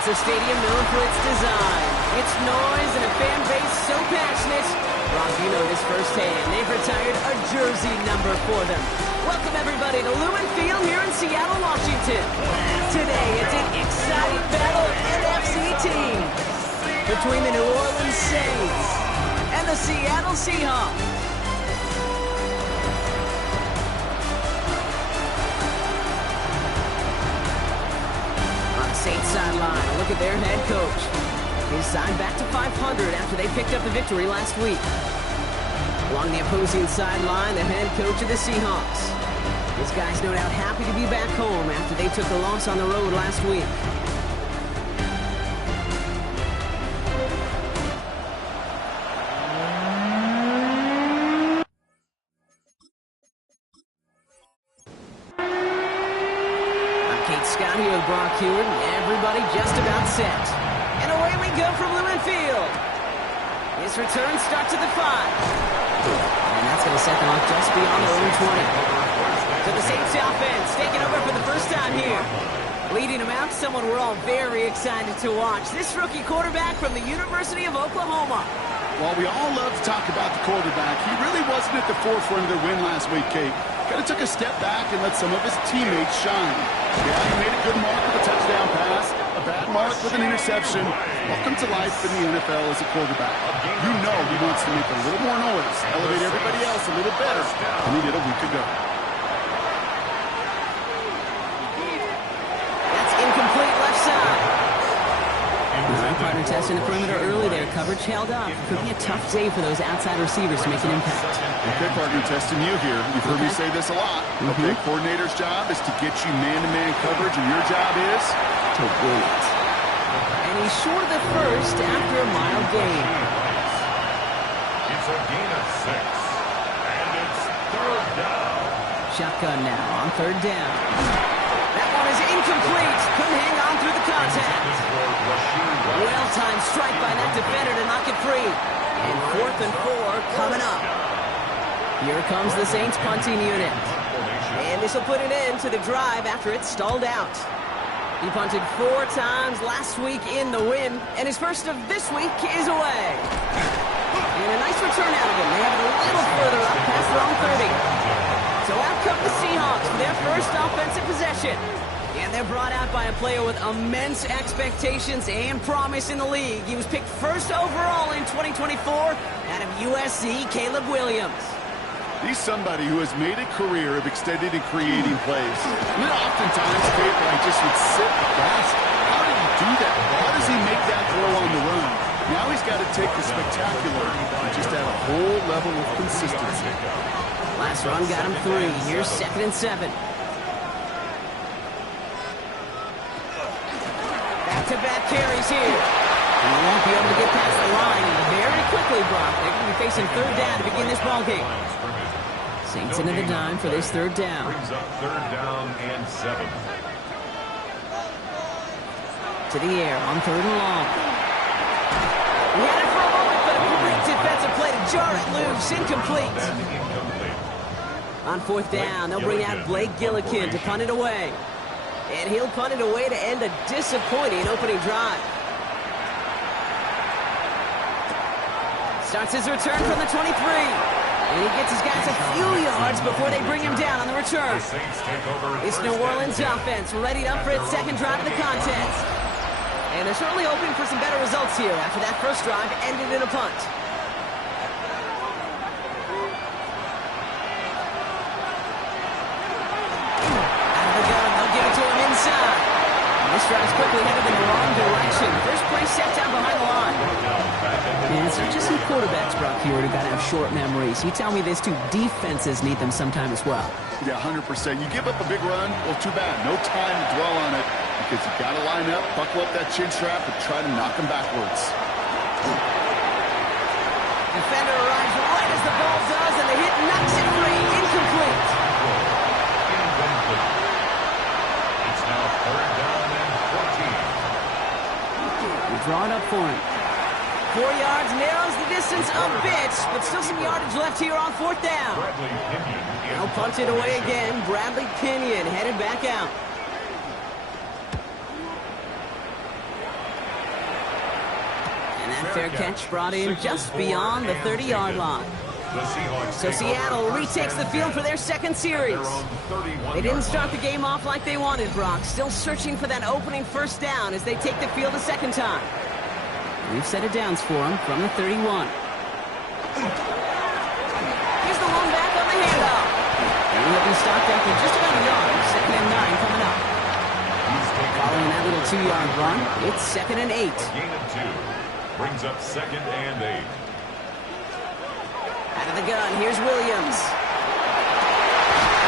It's a stadium known for its design, its noise, and a fan base so passionate. Rob, you know this firsthand. They've retired a jersey number for them. Welcome, everybody, to Lumen Field here in Seattle, Washington. Today, it's an exciting battle of NFC teams between the New Orleans Saints and the Seattle Seahawks. Saints sideline, a look at their head coach. He's signed back to 500 after they picked up the victory last week. Along the opposing sideline, the head coach of the Seahawks. This guy's no doubt happy to be back home after they took a loss on the road last week. Scott here with Brock Hewitt, and everybody just about set. And away we go from Lumen Field. His return starts at the 5. And that's going to set them off just beyond their own 20. So the Saints offense taking over for the first time here. Leading them out, someone we're all very excited to watch. This rookie quarterback from the University of Oklahoma. While we all love to talk about the quarterback, he really wasn't at the forefront of their win last week, Kate. Kind of took a step back and let some of his teammates shine. Yeah, he made a good mark with a touchdown pass, a bad mark with an interception. Welcome to life in the NFL as a quarterback. You know he wants to make a little more noise, elevate everybody else a little better than he did a week ago. That's incomplete left side. Partner testing the perimeter early there. Coverage held up. Could be a tough day for those outside receivers to make an impact. Okay, partner testing you here. You've heard me say this a lot. Okay, coordinator's job is to get you man-to-man coverage, and your job is to win it. And he's short of the first after a mild gain. It's a gain of 6, and it's third down. Shotgun now on third down. That one is incomplete. Couldn't hang on through the contact. Well-timed strike by that defender to knock it free. And 4th and 4 coming up. Here comes the Saints punting unit. And this will put an end to the drive after it stalled out. He punted 4 times last week in the win, and his first of this week is away. And a nice return out of him. They have it a little further up past their own 30. So out come the Seahawks for their first offensive possession. And they're brought out by a player with immense expectations and promise in the league. He was picked first overall in 2024 out of USC, Caleb Williams. He's somebody who has made a career of extending and creating plays. I mean, oftentimes, Kate, I just would sit back. How did he do that? How does he make that throw on the run? Now he's got to take the spectacular and just add a whole level of consistency. Last run got him 3. Here's 2nd and 7. Back-to-back carries here. And they won't be able to get past the line very quickly, Brock. They're going to be facing 3rd down to begin this ballgame. Saints into the dime for this 3rd down. Brings up 3rd down and 7. To the air on 3rd and long. We had it for a moment, but a great defensive play to jar it loose. Incomplete. On 4th down, they'll bring out Blake Gillikin to punt it away. And he'll punt it away to end a disappointing opening drive. Starts his return from the 23. And he gets his guys a few yards before they bring him down on the return. It's New Orleans offense readied up for its 2nd drive of the contest. And they're certainly hoping for some better results here after that first drive ended in a punt. This drive's quickly headed in the wrong direction. First play set down behind the line. And it's not just some quarterbacks, Brock Hewitt, who got to have short memories. You tell me this too, defenses need them sometime as well. Yeah, 100%. You give up a big run, well, too bad. No time to dwell on it because you got to line up, buckle up that chin strap, and try to knock them backwards. Defender arrives right as the ball does, and the hit knocks it free. Incomplete. It's now 3rd down and 14. We're drawing up for him. 4 yards, narrows the distance a bit, but still some yardage left here on 4th down. Now punt it away again. Bradley Pinion headed back out. And that fair catch brought in just beyond the 30-yard line. So Seattle retakes the field for their second series. They didn't start the game off like they wanted, Brock. Still searching for that opening first down as they take the field a second time. We've set it downs for them from the 31. Here's the one back on the handoff. And he'll be stopped after just about a yard. 2nd and 9 coming up. Following that little 2-yard run, it's 2nd and 8. Gain of 2 brings up 2nd and 8. Out of the gun, here's Williams.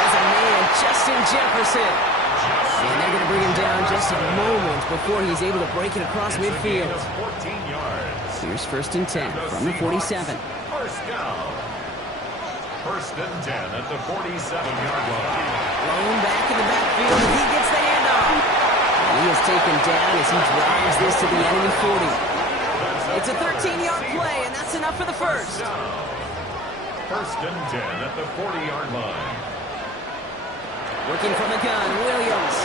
As a man, Justin Jefferson. And they're going to bring him down just a moment before he's able to break it across midfield. 14 yards. Here's 1st and 10 from the 47. First down. 1st and 10 at the 47-yard line. Blown back in the backfield, and he gets the handoff. He is taken down as he drives this to the enemy 40. It's a 13-yard play, and that's enough for the first. 1st and 10 at the 40-yard line. Working from the gun, Williams.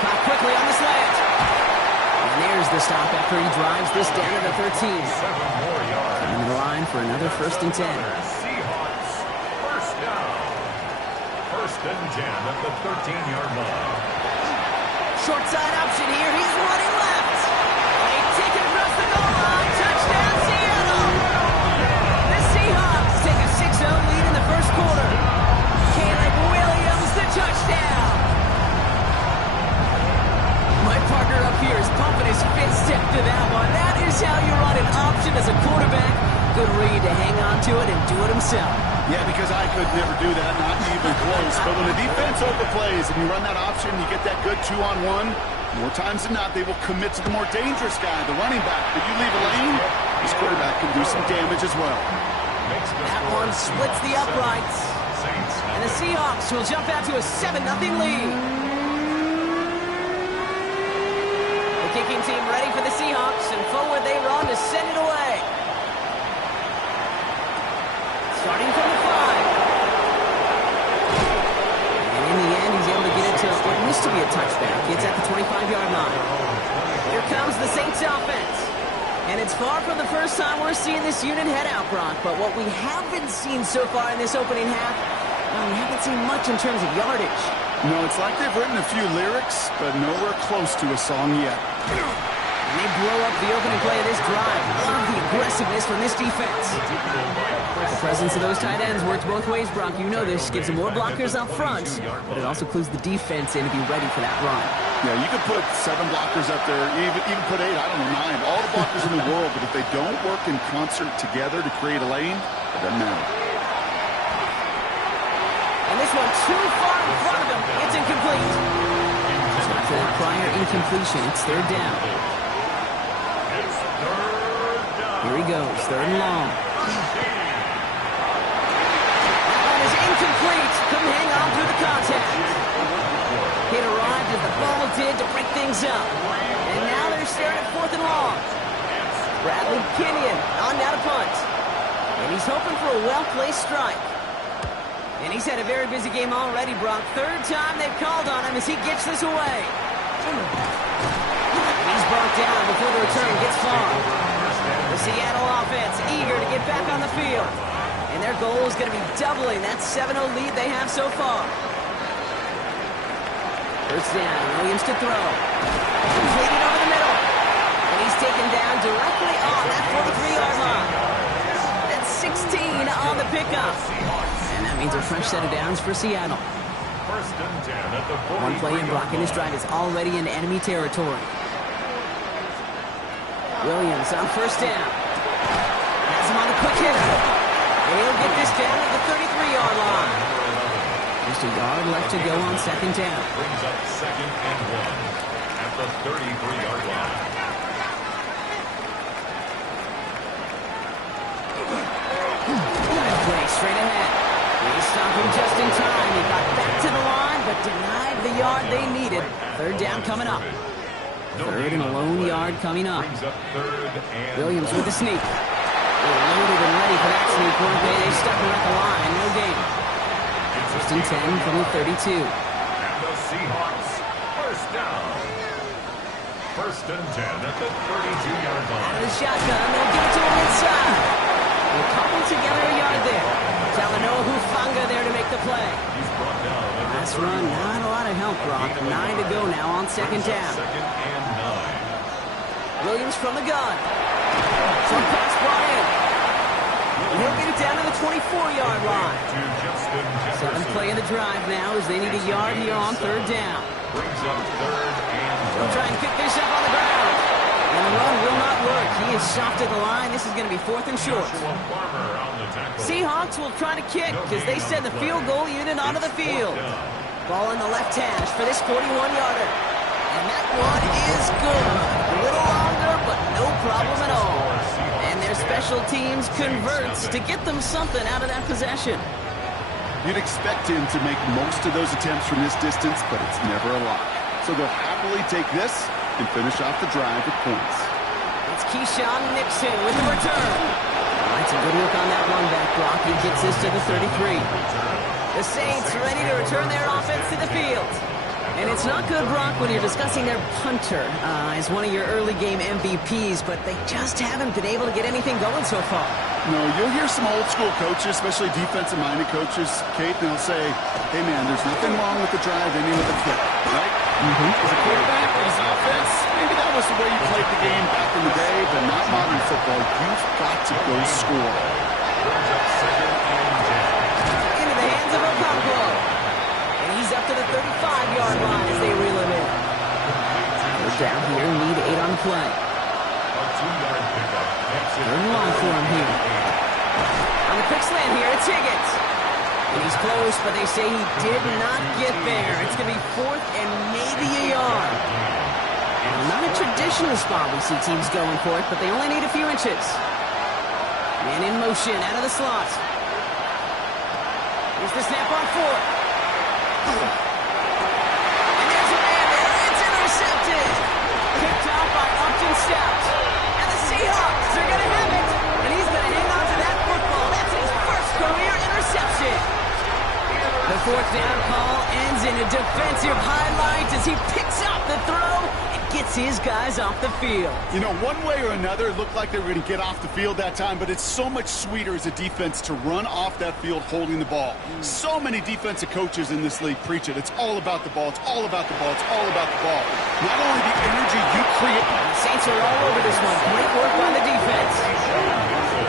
Caught quickly on the slant. And there's the stop after he drives this down to the 13. 7 more yards. And the line for another 1st and 10. Seahawks, first down. 1st and 10 at the 13-yard line. Short side option here. He's running left. And he taken across the goal line. Touchdown, Seattle. The Seahawks take a 6-0 lead in the first quarter. Caleb Williams, the touchdown. My partner up here is pumping his fist after that one. That is how you run an option as a quarterback. Good read to hang on to it and do it himself. Yeah, because I could never do that, not even close. But when the defense overplays and you run that option, you get that good 2-on-1, more times than not, they will commit to the more dangerous guy, the running back. But you leave a lane, this quarterback can do some damage as well. That one splits the uprights. And the Seahawks will jump out to a 7-0 lead. The kicking team ready for the Seahawks, and forward they run to send it away. Starting from the 5. And in the end, he's able to get it to what used to be a touchback. It's at the 25-yard line. Here comes the Saints offense. And it's far from the first time we're seeing this unit head out, Brock. But what we haven't seen so far in this opening half, well, we haven't seen much in terms of yardage. No, it's like they've written a few lyrics, but nowhere close to a song yet. And they blow up the opening play of this drive. Love the aggressiveness from this defense. The presence of those tight ends works both ways, Brock. You know this. Gives them more blockers up front, but it also clues the defense in to be ready for that run. Yeah, you could put 7 blockers up there, even put 8, I don't know, 9. All the blockers in the world, but if they don't work in concert together to create a lane, it doesn't matter. And this one too far in front of him. It's incomplete. So after that prior incompletion, it's 3rd down. Here he goes, 3rd and long. That one is incomplete. Couldn't hang on through the contact. It arrived as the ball did to break things up. And now they're staring at 4th and long. Bradley Kenyon on down to punt. And he's hoping for a well-placed strike. And he's had a very busy game already, Brock. 3rd time they've called on him as he gets this away. He's brought down before the return gets far. The Seattle offense eager to get back on the field. And their goal is going to be doubling that 7-0 lead they have so far. 1st down, Williams to throw. Completed over the middle. And he's taken down directly on that 43-yard line. That's 16 on the pickup. And that means a fresh set of downs for Seattle. 1st and 10 at the 43. One play in blocking this drive is already in enemy territory. Williams on 1st down. Has him on the quick hitter. And he'll get this down at the 33-yard line. Just a yard left to go on 2nd down. Brings up 2nd and 1 at the 33-yard line. Play straight ahead. They stop him just in time. He got back to the line, but denied the yard they needed. 3rd down coming up. 3rd and a lone yard coming up. Williams with the sneak. They're loaded and ready for that sneak, weren't they? They stuck him at the line. No gain. 1st and 10 from the 32. And the Seahawks, 1st down. First and 10 at the 32-yard Out of line. the shotgun, they'll give it to him inside. They'll cobble together a yard there. Talanoa Hufanga there to make the play. He's brought down at the Last run, not a lot of help, Brock. 9 to go now on second down. Second and 9. Williams from the gun. Some pass brought in. And he'll get it down to the 24-yard line. To Justin Seventh Jefferson. play of the drive now as they need a yard here on third down. Brings up third and They'll try and pick this up on the ground. And the run will not work. He is soft at the line. This is going to be fourth and short. Joshua Farmer on the tackle. Seahawks will try to kick as they send the field goal unit onto the field. Ball in the left hash for this 41-yarder. And that one is good. A little longer, but no problem at all. And their special teams converts to get them something out of that possession. You'd expect him to make most of those attempts from this distance, but it's never a lot. So they'll happily take this and finish off the drive with points. It's Keyshawn Nixon with the return. All right, some good work on that run back, Brock. He gets this to the 33. The Saints ready to return their offense to the field. And it's not good, Brock, when you're discussing their punter as one of your early game MVPs, but they just haven't been able to get anything going so far. No, you'll hear some old school coaches, especially defensive-minded coaches, Kate, and they'll say, hey, man, there's nothing wrong with the drive ending with a kick, right? As a quarterback, as an offense, maybe that was the way you played the game back in the day, but not modern football. You've got to go score. Into the hands of Okonkwo. And he's up to the 35-yard line as they reel him in. They're down here, need 8 on the play. A 2-yard pickup. Third and long for him here. On the quick slant here, it's Higgins. And he's close, but they say he did not get there. It's going to be fourth and maybe a yard. Well, not a traditional spot we see teams going for it, but they only need a few inches. Man in motion, out of the slot. Here's the snap on fourth. And there's a man there. It's intercepted. Picked off by Upton Stout. And the Seahawks are going to have it. And he's going to hang on to that football. That's his first career interception. The fourth down call ends in a defensive highlight as he picks up the throw and gets his guys off the field. You know, one way or another, it looked like they were going to get off the field that time, but it's so much sweeter as a defense to run off that field holding the ball. So many defensive coaches in this league preach it. It's all about the ball. It's all about the ball. It's all about the ball. Not only the energy you create. The Saints are all over this one. Great work by the defense.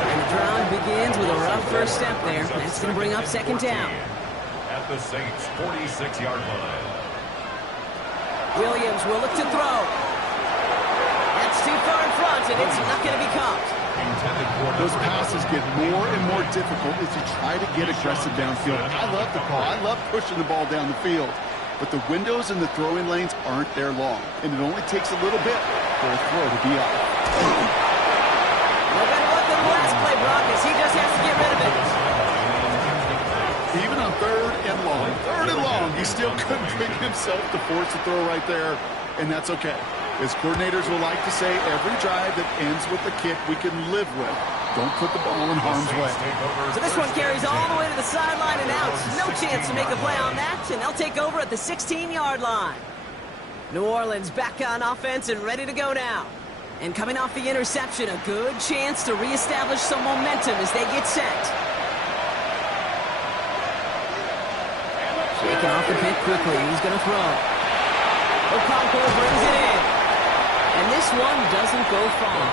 And the drive begins with a rough first step there. That's going to bring up second down. At the Saints' 46-yard line. Williams will look to throw. That's too far in front, and it's not going to be caught. Those passes get more and more difficult as you try to get aggressive downfield. I love the call. I love pushing the ball down the field. But the windows in the throwing lanes aren't there long, and it only takes a little bit for a throw to be up. No better luck than the last play, Brock, as he just has to get rid of it. Even on third and long, he still couldn't bring himself to force a throw right there, and that's okay. As coordinators will like to say, every drive that ends with a kick we can live with. Don't put the ball in harm's way. So this one carries all the way to the sideline and out. No chance to make a play on that, and they'll take over at the 16-yard line. New Orleans back on offense and ready to go now. And coming off the interception, a good chance to reestablish some momentum as they get set. Shaking off the pit quickly. He's going to throw. Okonkwo brings it in. And this one doesn't go far.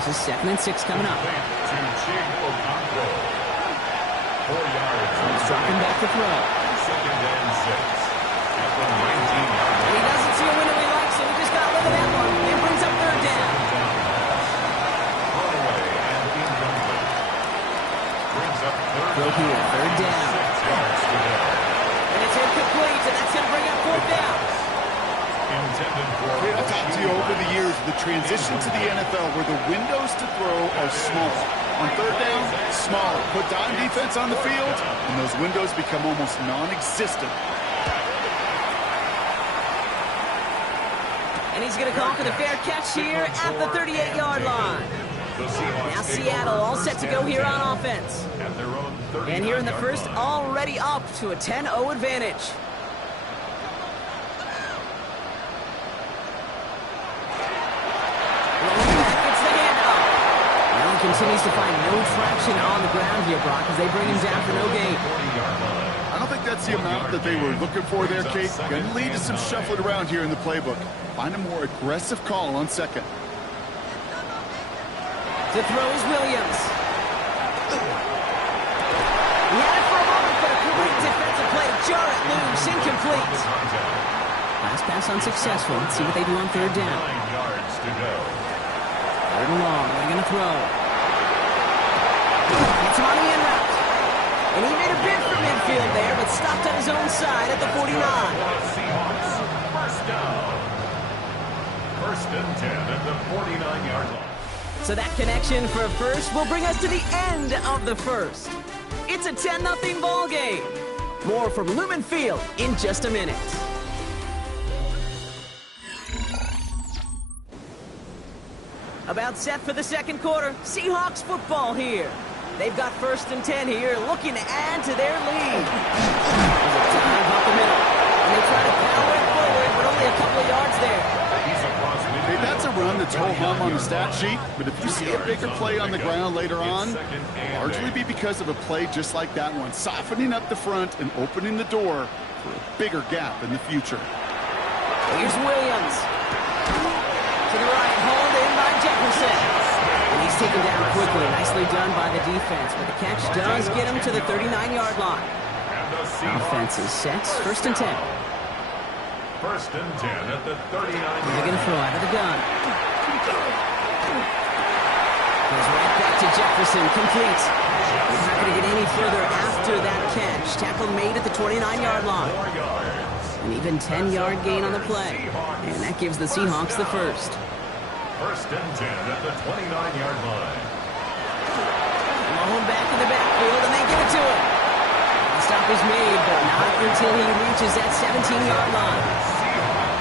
This is 2nd and 6 coming up. He's dropping back to throw. 2nd and 6. At the 19-yard He doesn't see a window he likes, so we just got to look at that one. It brings up third down. Throw here, third down. And it's incomplete, and that's going to bring up fourth down. I've talked to you over the years, the transition to the NFL where the windows to throw are small. On third down, smaller. Put dime defense on the field, and those windows become almost non-existent. And he's going to call for the fair catch here at the 38-yard line. Now Seattle all set to go here on offense. And here in the first, already up to a 10-0 advantage. continues to find no traction on the ground here, Brock, as they bring him down for no gain. I don't think that's the amount that they were looking for there, Kate. Going to lead to some shuffling around here in the playbook. Find a more aggressive call on second. To throw is Williams. He had it for a moment, but a great defensive play to jar it loose. Incomplete. Last pass unsuccessful. Let's see what they do on third down. 9 yards to go. Third and long. They're going to throw. It's on the in route. And he made a bid for midfield there, but stopped on his own side at the 49. Seahawks, first down. First and 10 at the 49-yard line. So that connection for a first will bring us to the end of the first. It's a 10-0 ball game. More from Lumen Field in just a minute. About set for the second quarter. Seahawks football here. They've got first and 10 here, looking to add to their lead. There's a dive up the middle. And they try to power it forward, but only a couple of yards there. Hey, that's a run that's ho-hum on the stat sheet, but if you see a bigger play on the ground later on, it'll largely be because of a play just like that one, softening up the front and opening the door for a bigger gap in the future. Here's Williams. To the right, hauled in by Jefferson. And he's taken down quickly. Nicely done by the defense, but the catch does get him to the 39-yard line. Offense is set. First and 10. First and 10 at the 39. They're going to throw out of the gun. Goes right back to Jefferson. Complete. He's not going to get any further after that catch. Tackle made at the 29-yard line. An even 10-yard gain on the play. And that gives the Seahawks the first. First and 10 at the 29-yard line. Blown back in the backfield, and they give it to him. The stop is made, but not until he reaches that 17-yard line.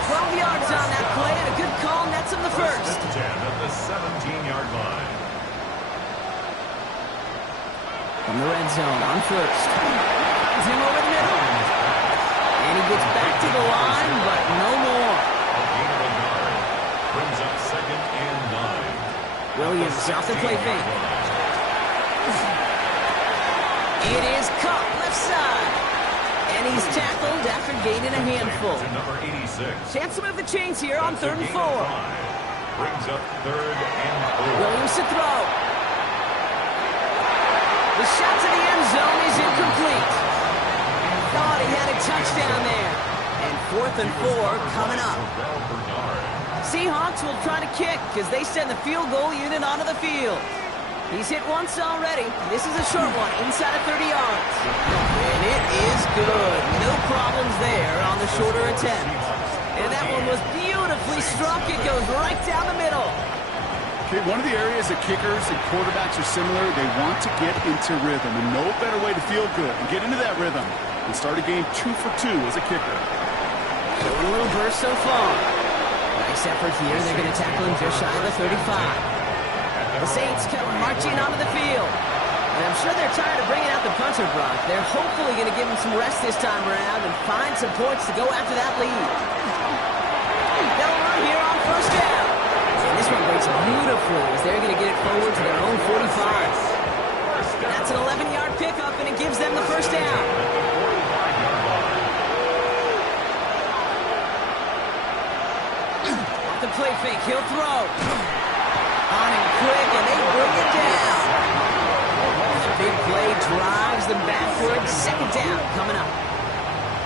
12 yards on that play, and a good call nets him the first. First and 10 at the 17-yard line. From the red zone on first. Finds him over the middle. And he gets back to the line, but no more. A gain of a yard. Brings up second and 9. Williams off the play fake. It is caught left side. And he's tackled after gaining a handful. To number 86. Chance to move the chains here on third and 4. Brings up third and 4. Williams to throw. The shot to the end zone is incomplete. Thought he had a touchdown there. And fourth and 4 coming up. Seahawks will try to kick as they send the field goal unit onto the field. He's hit once already. This is a short one, inside of 30 yards. And it is good. No problems there on the shorter attempt. And that one was beautifully struck. It goes right down the middle. Okay, one of the areas that kickers and quarterbacks are similar, they want to get into rhythm, and no better way to feel good and get into that rhythm than start a game 2 for 2 as a kicker. Showing a little burst so far. Nice effort here. They're going to tackle him just shy of the 35. The Saints come marching onto the field. And I'm sure they're tired of bringing out the punter, Brock. They're hopefully going to give him some rest this time around and find some points to go after that lead. They'll run here on first down. And this one breaks beautifully as they're going to get it forward to their own 45. That's an 11-yard pickup, and it gives them the first down. Off the play fake, he'll throw. On him quick, and they bring it down. Big play drives them backwards. Second down coming up.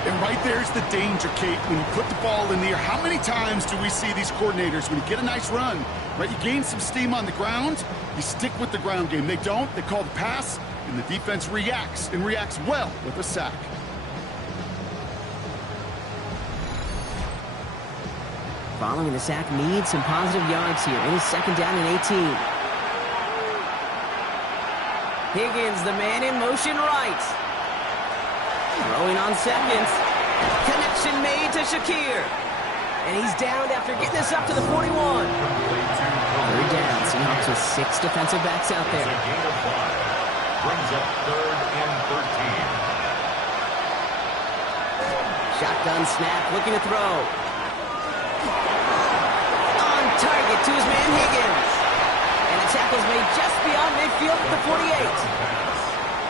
And right there's the danger, Kate, when you put the ball in the air. How many times do we see these coordinators, when you get a nice run, right, you gain some steam on the ground, you stick with the ground game. They don't, they call the pass, and the defense reacts, and reacts well with a sack. Following the sack needs some positive yards here. It is second down and 18. Higgins, the man in motion right. Throwing on seconds. Connection made to Shakir. And he's downed after getting this up to the 41. Third down. Seahawks with 6 defensive backs out there. A gain of 5. Brings up third and 13. Shotgun snap, looking to throw. On target to his man Higgins. And tackle's made just beyond midfield at the 48.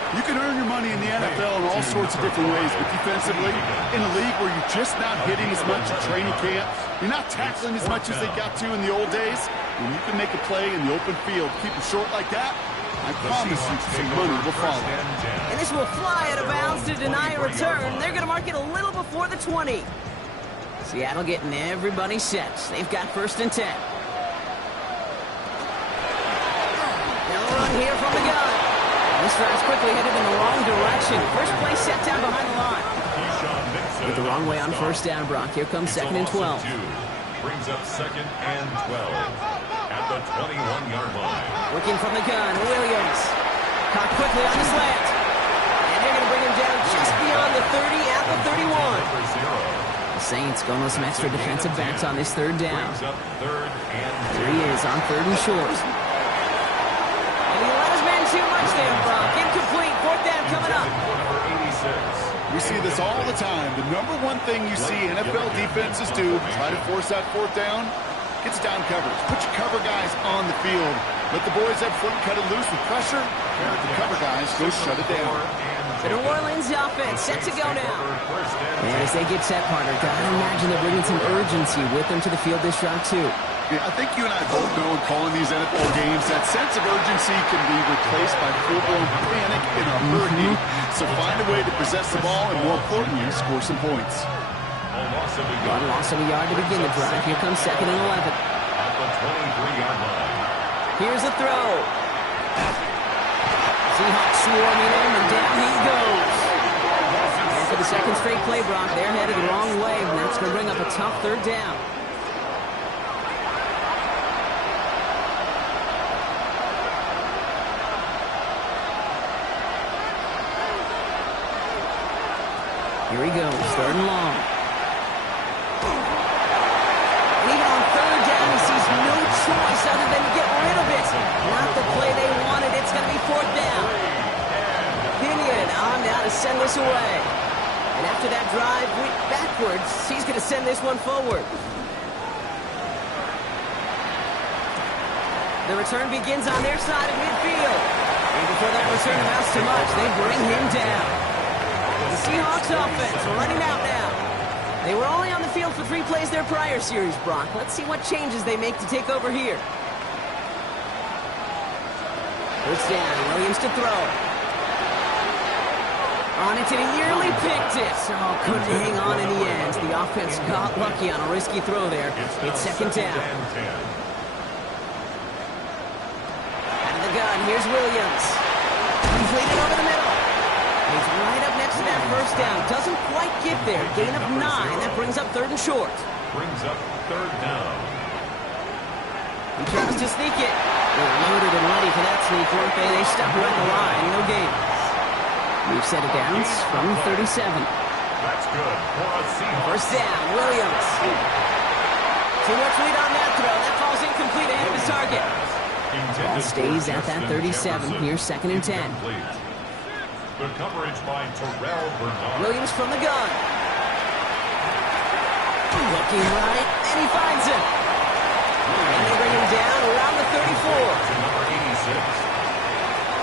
You can earn your money in the NFL in all sorts of different ways, but defensively, in a league where you're just not hitting as much at training camp, you're not tackling as much as they got to in the old days, when you can make a play in the open field, keep it short like that, I promise you some money will follow. And this will fly out of bounds to deny a return. They're going to mark it a little before the 20. Seattle getting everybody set. They've got 1st and 10. Now a run here from the gun. This drive's quickly headed in the wrong direction. First play set down behind the line. With the wrong way on 1st down, Brock. Here comes 2nd and 12. Brings up 2nd and 12 at the 21-yard line. Working from the gun, Williams. Caught quickly on the slant. And they're going to bring him down just beyond the 30 at the 31. The Saints going with some extra defensive backs on this 3rd down. Here he is on 3rd and short. And he let his man too much there, Brock. Incomplete. 4th down coming up. We see this all the time. The number one thing you see NFL defenses do, try to force that 4th down, gets down coverage. Put your cover guys on the field. Let the boys up front cut it loose with pressure. And let the cover guys go shut it down. The New Orleans offense set to go now. And as they get set, partner, gotta imagine they're bringing some urgency with them to the field this drive, too. Yeah, I think you and I both know in calling these NFL games that sense of urgency can be replaced by full-blown panic in a hurry. So find a way to possess the ball and, more importantly, score some points. One loss of a yard to begin the drive. Here comes 2nd and 11. At the 23-yard line. Here's the throw. Seahawks swarming him, and down he goes. And for the 2nd straight play, Brock, they're headed the wrong way, and that's going to bring up a tough 3rd down. Here he goes, 3rd and long. And even on 3rd down, he sees no choice other than to get rid of it. Not the play they wanted. It's going to be 4th down. Pinion on now to send this away. And after that drive went backwards, he's going to send this one forward. The return begins on their side of midfield. And before that return amounts to much, they bring him down. The Seahawks offense running out now. They were only on the field for 3 plays their prior series, Brock. Let's see what changes they make to take over here. 1st down, Williams to throw. On it, and he nearly picked it. Oh, couldn't hang on in the end. The offense got lucky on a risky throw there. It's 2nd down. Out of the gun, here's Williams. He's leading over the middle. He's right up next to that 1st down. Doesn't quite get there. Gain of 9. That brings up 3rd and short. Brings up 3rd down. He tries to sneak it. They're loaded and ready for that sneak, weren't they? They stop right the line. No gain. We've set it down from 37. That's good for a Seahawks. 1st down, Williams. Too much lead on that throw. That falls incomplete ahead of his target. Ball stays at that 37. Here's 2nd and 10. The coverage by Terrell Bernard. Williams from the gun. Looking right, and he finds him. And they bring him down around the 34. To number 86.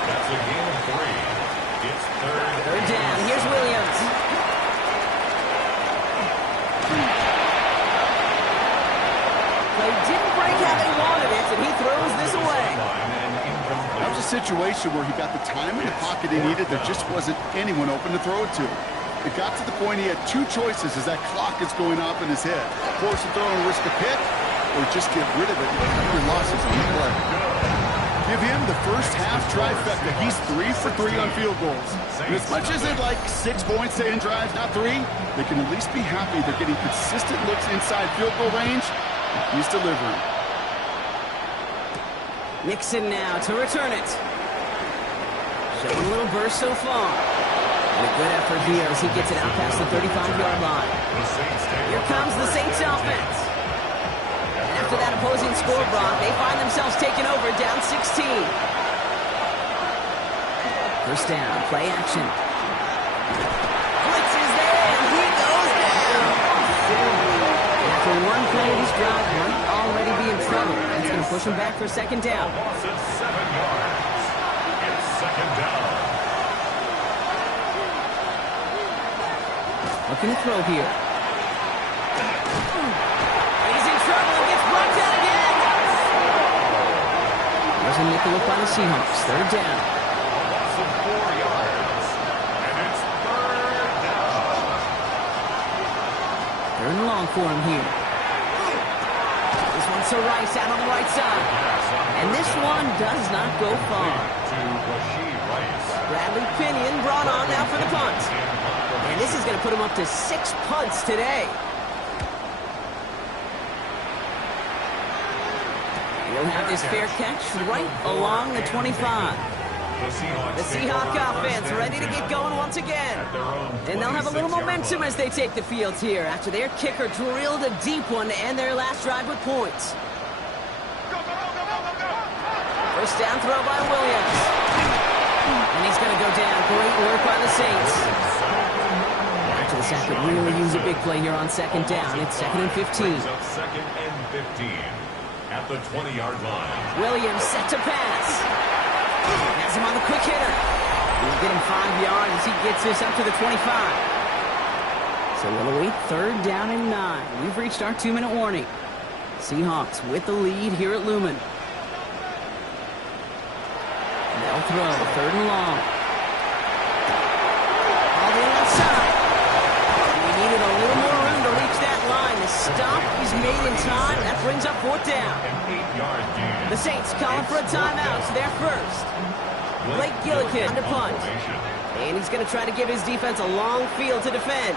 That's a gain of 3. It's 3rd down. Here's Williams. They didn't break how they wanted it, and he throws this away. That was a situation where he got the time in the pocket he needed. There just wasn't anyone open to throw it to. It got to the point he had 2 choices as that clock is going off in his head. Force a throw and risk a pick, or just get rid of it and cut your losses on the play. Give him the first half trifecta. He's 3 for 3 on field goals. And as much as they'd like 6 points to end drives, not 3, they can at least be happy they're getting consistent looks inside field goal range. He's delivering. Nixon now to return it. Showing a little burst so far. And a good effort here as he gets it out past the 35-yard line. Here comes the Saints offense. And after that opposing score, Brock, they find themselves taking over down 16. 1st down, play action. Blitz is there, and he goes down. And after one play of this drive, might already be in trouble. That's going to put push him back for second down. Loss of 7 yards. It's second down. Looking to throw here. He's in trouble and gets brought down again. There's a nickel up by the Seahawks. Third down. A loss of 4 yards. And it's third down. Third and long for him here. This one's to Rice out on the right side. And this one does not go far. Bradley Pinion brought on now for the punt. And this is going to put him up to 6 punts today. He'll have his fair catch right along the 25. The Seahawk offense ready to get going once again. And they'll have a little momentum as they take the field here after their kicker drilled a deep one to end their last drive with points. First down throw by Williams. And he's going to go down. Great work by the Saints. After the sack could really use a big play here on second down. It's 2nd and 15. Second and 15 at the 20-yard line. Williams set to pass. Has him on the quick hitter. He'll get him 5 yards as he gets this up to the 25. So we'll await third down and 9. We've reached our 2-minute warning. Seahawks with the lead here at Lumen. They'll throw, third and long. All the outside. We needed a little more room to reach that line. The stop is made in time. That brings up fourth down. An 8-yard gain. The Saints calling for a timeout. So they're first. Blake Gillikin under punt. And he's going to try to give his defense a long field to defend.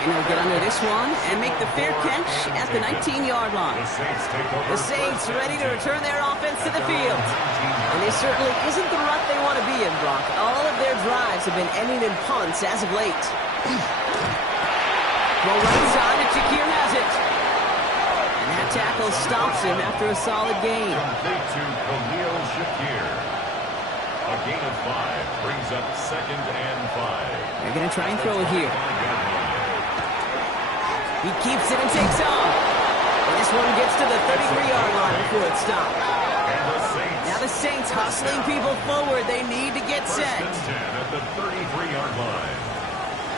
And he'll get under this one and make the fair catch at the 19-yard line. The Saints ready to return their offense to the field. And this certainly isn't the rut they want to be in, Brock. All of their drives have been ending in punts as of late. Well, right side, and Shakir has it. And that tackle stops him after a solid gain. Complete to Khalil Shakir. A gain of 5 brings up 2nd and 5. They're going to try and throw it here. He keeps it and takes off. And this one gets to the 33-yard line before it stops. Now the Saints hustling people forward. They need to get set. First and 10 at the 33-yard line.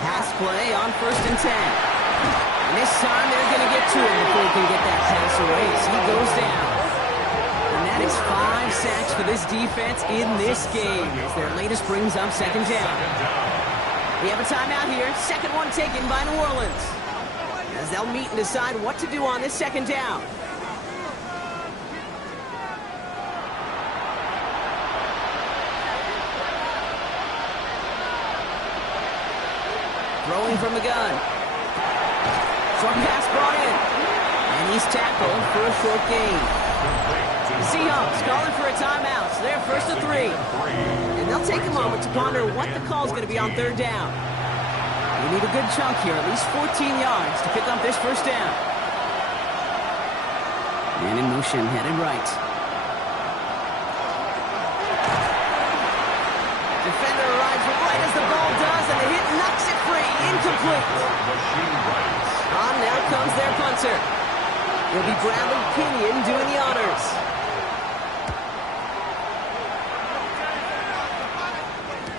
Pass play on 1st and 10. And this time they're going to get to him before he can get that pass away. So he goes down. And that is 5 sacks for this defense in this game as their latest brings up second down. We have a timeout here. Second one taken by New Orleans. As they'll meet and decide what to do on this second down. Throwing from the gun. Short pass brought in. And he's tackled for a short gain. The Seahawks calling for a timeout. So they're first to 3. And they'll take a moment to ponder what the call is going to be on third down. You need a good chunk here, at least 14 yards to pick up this first down. And in motion, headed right. Defender arrives right as the ball does, and the hit knocks it free. Incomplete. On now comes their punter. It'll be Bradley Pinion doing the honors.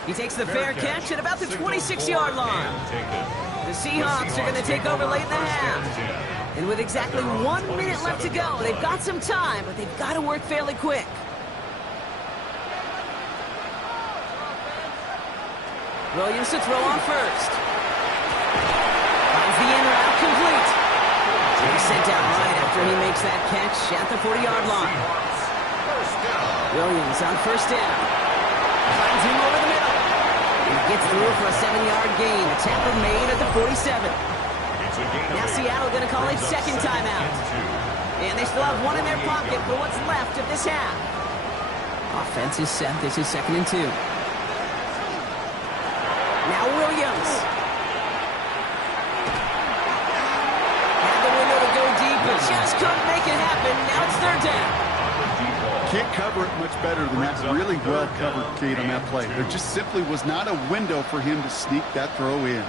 He takes the fair catch at about the 26-yard line. The Seahawks are going to take over late in the half. And with exactly 1 minute left to go, they've got some time, but they've got to work fairly quick. Williams to throw on first. Finds the in route complete. He's sent out right after he makes that catch at the 40-yard line. Williams on first down. Finds him over the middle. He gets through for a 7-yard gain. A tackle made at the 47. Now Seattle going to call a second timeout. And they still have one in their pocket for what's left of this half. Offense is set. This is 2nd and 2. Now Williams. Had the window to go deep, but just couldn't make it happen. Now it's third down. Can't cover it much better than that. Really well covered, Kate, on that play. There just simply was not a window for him to sneak that throw in.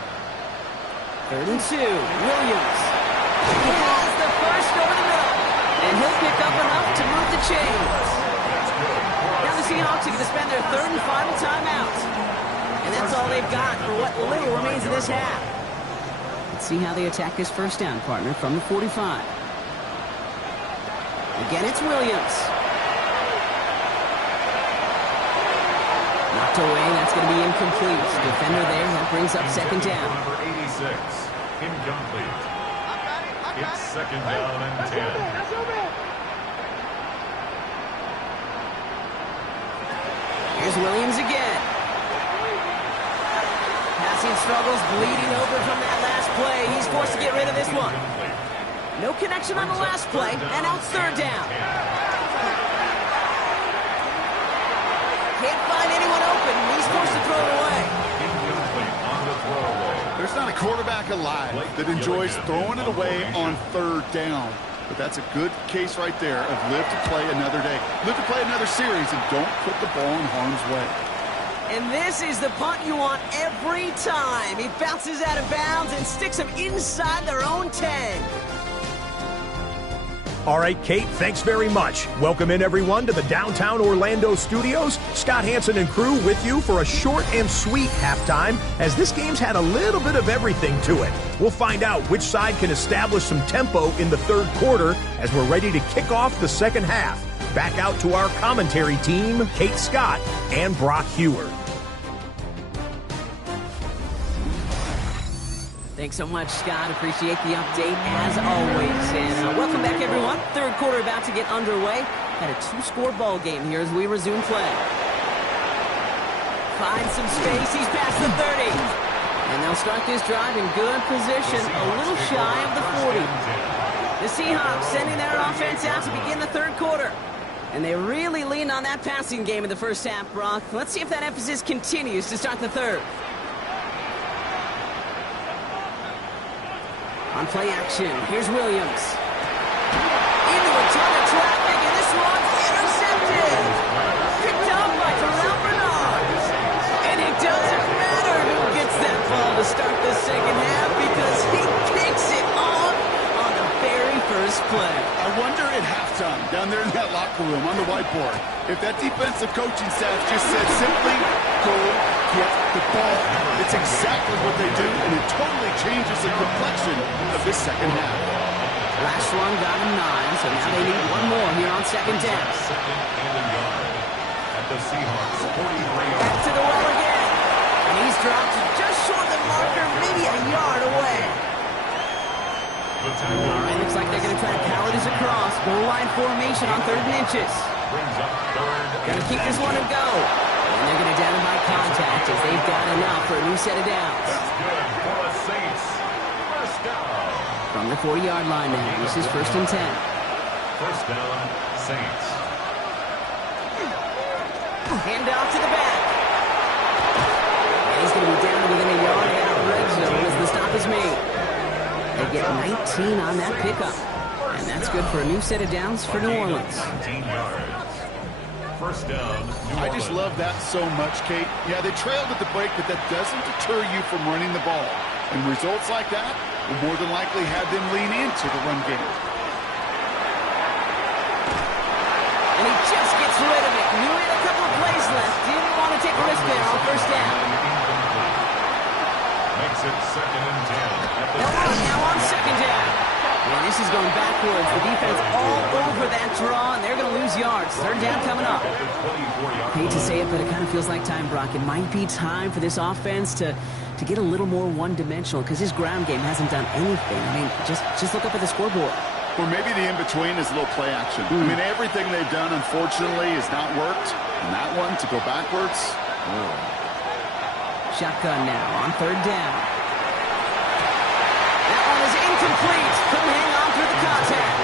3rd and 2. Williams. He has the first over the middle. And he'll pick up enough to move the chains. Now the Seahawks are going to spend their 3rd and final timeout. And that's all they've got for what little remains of this half. Let's see how they attack this first down, partner, from the 45. Again, it's Williams. Knocked away, that's going to be incomplete. Defender there, that brings up 2nd down. Number 86, incomplete. It's 2nd down and 10. Here's Williams again. Passing struggles, bleeding over from that last play. He's forced to get rid of this one. No connection on the last play, and now it's 3rd down. Can't find anyone open. He's forced to throw it away. There's not a quarterback alive that enjoys throwing it away on 3rd down. But that's a good case right there of live to play another day. Live to play another series and don't put the ball in harm's way. And this is the punt you want every time. He bounces out of bounds and sticks him inside their own 10. All right, Kate, thanks very much. Welcome in, everyone, to the downtown Orlando studios. Scott Hansen and crew with you for a short and sweet halftime, as this game's had a little bit of everything to it. We'll find out which side can establish some tempo in the 3rd quarter as we're ready to kick off the 2nd half. Back out to our commentary team, Kate Scott and Brock Heward. Thanks so much, Scott. Appreciate the update, as always. And welcome back, everyone. 3rd quarter about to get underway. Had a 2-score ball game here as we resume play. Finds some space. He's past the 30. And they'll start this drive in good position, a little shy of the 40. The Seahawks sending their offense out to begin the 3rd quarter. And they really leaned on that passing game in the first half, Brock. Let's see if that emphasis continues to start the 3rd. On play action, here's Williams. Into a ton of traffic, and this one's intercepted. Picked up by Terrell Bernard. And it doesn't matter who gets that ball to start the 2nd half because he kicks it off on the very first play. I wonder at halftime, down there in that locker room on the whiteboard, if that defensive coaching staff just said simply, go get the ball. It's exactly what they do, and it totally changes the complexion of this 2nd half. Last one got him 9, so now they need one more here on 2nd down. 2nd and a yard at the Seahawks 43. Back to the well again. And he's dropped just short of the marker, maybe a yard away. All right, looks like they're going to try to power this across. Goal line formation on 3rd and inches. Brings up 3rd. Going to keep this one and go. And they're going to down him by contact as they've got enough for a new set of downs. That's good for the Saints. First down. From the 40-yard line now, this is 1st and 10. First down, Saints. Hand off to the back. And he's going to be down to within a yard of that red zone as the stop is made. They get 19 on that pickup. And that's good for a new set of downs for New Orleans. 19 yards. First down, New I just Orleans. love that so much, Kate. Yeah, they trailed at the break, but that doesn't deter you from running the ball. And results like that will more than likely have them lean into the run game. And he just gets rid of it. Knew he had a couple of plays left. Didn't want to take a risk there on 1st down. Makes it 2nd and 10. They'll run now on 2nd down. And this is going backwards. The defense all over that draw, and they're going to lose yards. 3rd down coming up. Hate to say it, but it kind of feels like time, Brock. It might be time for this offense to get a little more one-dimensional because his ground game hasn't done anything. I mean, just look up at the scoreboard. Or maybe the in-between is a little play action. I mean, everything they've done, unfortunately, has not worked. And that one, to go backwards, Shotgun now on 3rd down. That one is incomplete. Couldn't hang on through the contact.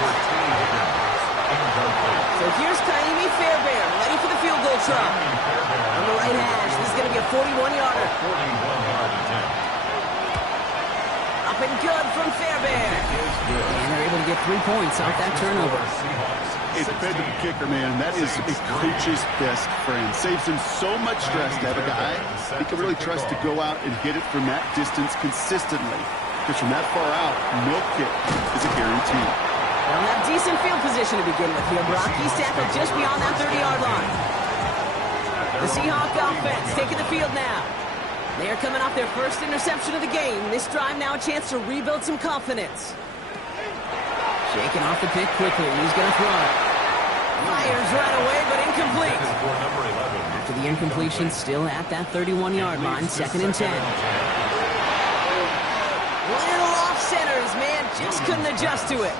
So here's Kaimi Fairbairn, ready for the field goal try. On the right hash, this is going to be a 41-yarder. 41-yard attempt. Up and good from Fairbairn. And they're able to get 3 points off that turnover. a dependable kicker, man. That is a coach's best friend. Saves him so much stress to have a guy he can really trust to go out and hit it from that distance consistently. because from that far out, no kick is a guarantee. They'll have decent field position to begin with here, Brock. He's tackled just beyond that 30-yard line. The Seahawks offense taking the field now. They are coming off their first interception of the game. This drive now a chance to rebuild some confidence. Shaking off the pick quickly. He's going to throw it. Fires right away, but incomplete. After the incompletion, still at that 31-yard line, 2nd and 10. Little off centers, man, just couldn't adjust to it.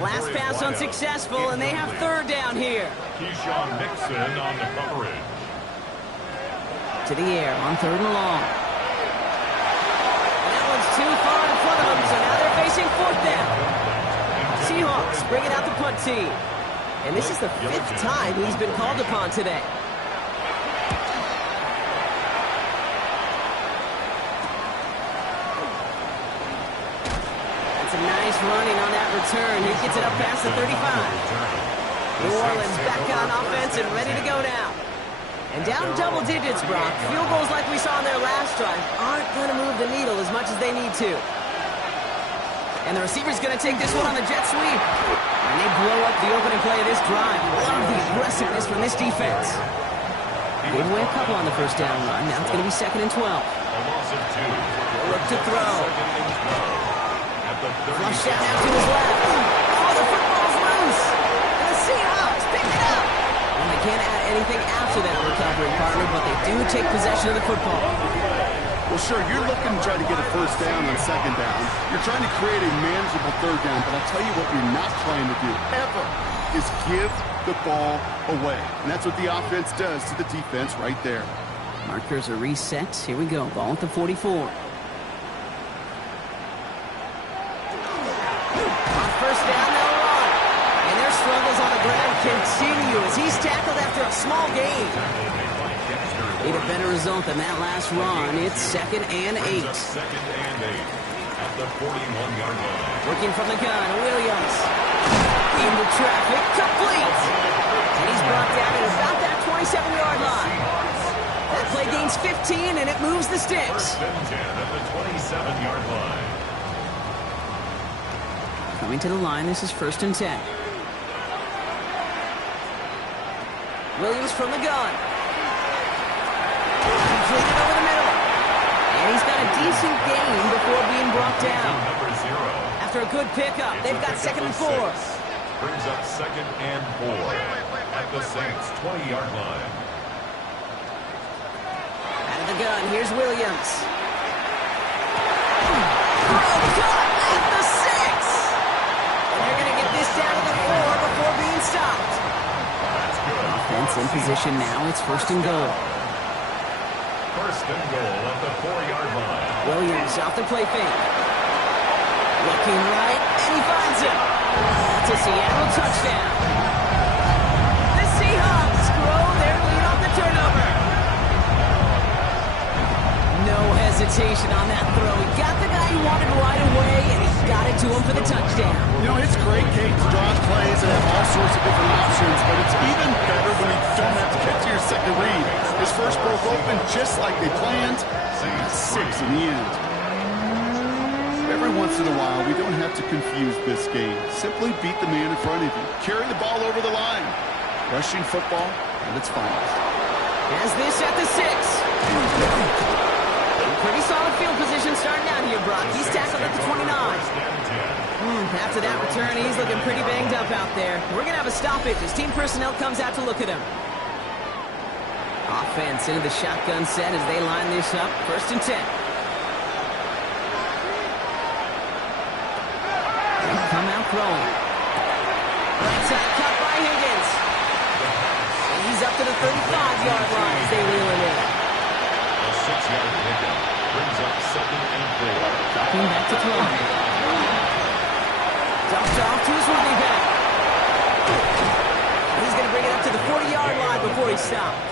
Last pass unsuccessful, and they have 3rd down here. Keyshawn Nixon on the coverage. To the air on 3rd and long. That one's too far in front of them, so now they're facing 4th down. Seahawks bringing out the punt team. And this is the 5th time he's been called upon today. That's a nice running on that return. He gets it up past the 35. New Orleans back on offense and ready to go now. And down double digits, Brock. Field goals like we saw in their last drive aren't going to move the needle as much as they need to. And the receiver's going to take this one on the jet sweep. And they blow up the opening play of this drive. Love the aggressiveness from this defense. Gave away a couple on the first down run. Now it's going to be 2nd and 12. Look to throw. Flush out to his left. Oh, the football's loose. And the Seahawks pick it up. And they can't add anything after that recovery, partner, but they do take possession of the football. Well, sure, you're looking to try to get a first down on 2nd down. You're trying to create a manageable 3rd down, but I'll tell you what you're not trying to do, ever, is give the ball away. And that's what the offense does to the defense right there. Markers are reset. Here we go. Ball at the 44. On first down, they'll run. And their struggles on the ground continue as he's tackled after a small gain. Need a better result than that last run. It's 2nd and 8. 2nd and 8 at the 41-yard line. Working from the gun, Williams. Into traffic, complete. And he's brought down at about that 27-yard line. That play gains 15, and it moves the sticks. 1st and 10 at the 27-yard line. Coming to the line, this is 1st and 10. Williams from the gun. Completed over the middle. And he's got a decent gain before being brought down. After a good pickup, they've got 2nd and 4. Brings up 2nd and 4 at the Saints' 20-yard line. Out of the gun, here's Williams. Cut at the 6. And they're going to get this down to the 4 before being stopped. Offense in position now. It's 1st and goal. 1st and goal at the 4-yard line. Williams off the play fake. Looking right, and he finds it. It's a Seattle touchdown. The Seahawks grow their lead off the turnover. No hesitation on that throw. He got the guy he wanted right away, and he got it to him for the touchdown. You know, it's great, Kate, to draw plays and have all sorts of different options, but it's even better when you don't have to get to your second read. His first broke open just like they planned, and that's 6 in the end. Every once in a while, we don't have to confuse this game. Simply beat the man in front of you. Carry the ball over the line. Rushing football at its finest. Has this at the 6. Pretty solid field position starting out here, Brock. He's tackled at the 29. After that return, he's looking pretty banged up out there. We're going to have a stoppage as team personnel comes out to look at him. Offense into the shotgun set as they line this up. 1st and 10. They come out throwing. Right side cut by Higgins. And he's up to the 35-yard line as they reel it in. A 6-yard pickup brings up 2nd and 4. Dropping back to throw. Dropped off to his running back. He's going to bring it up to the 40-yard line before he stopped.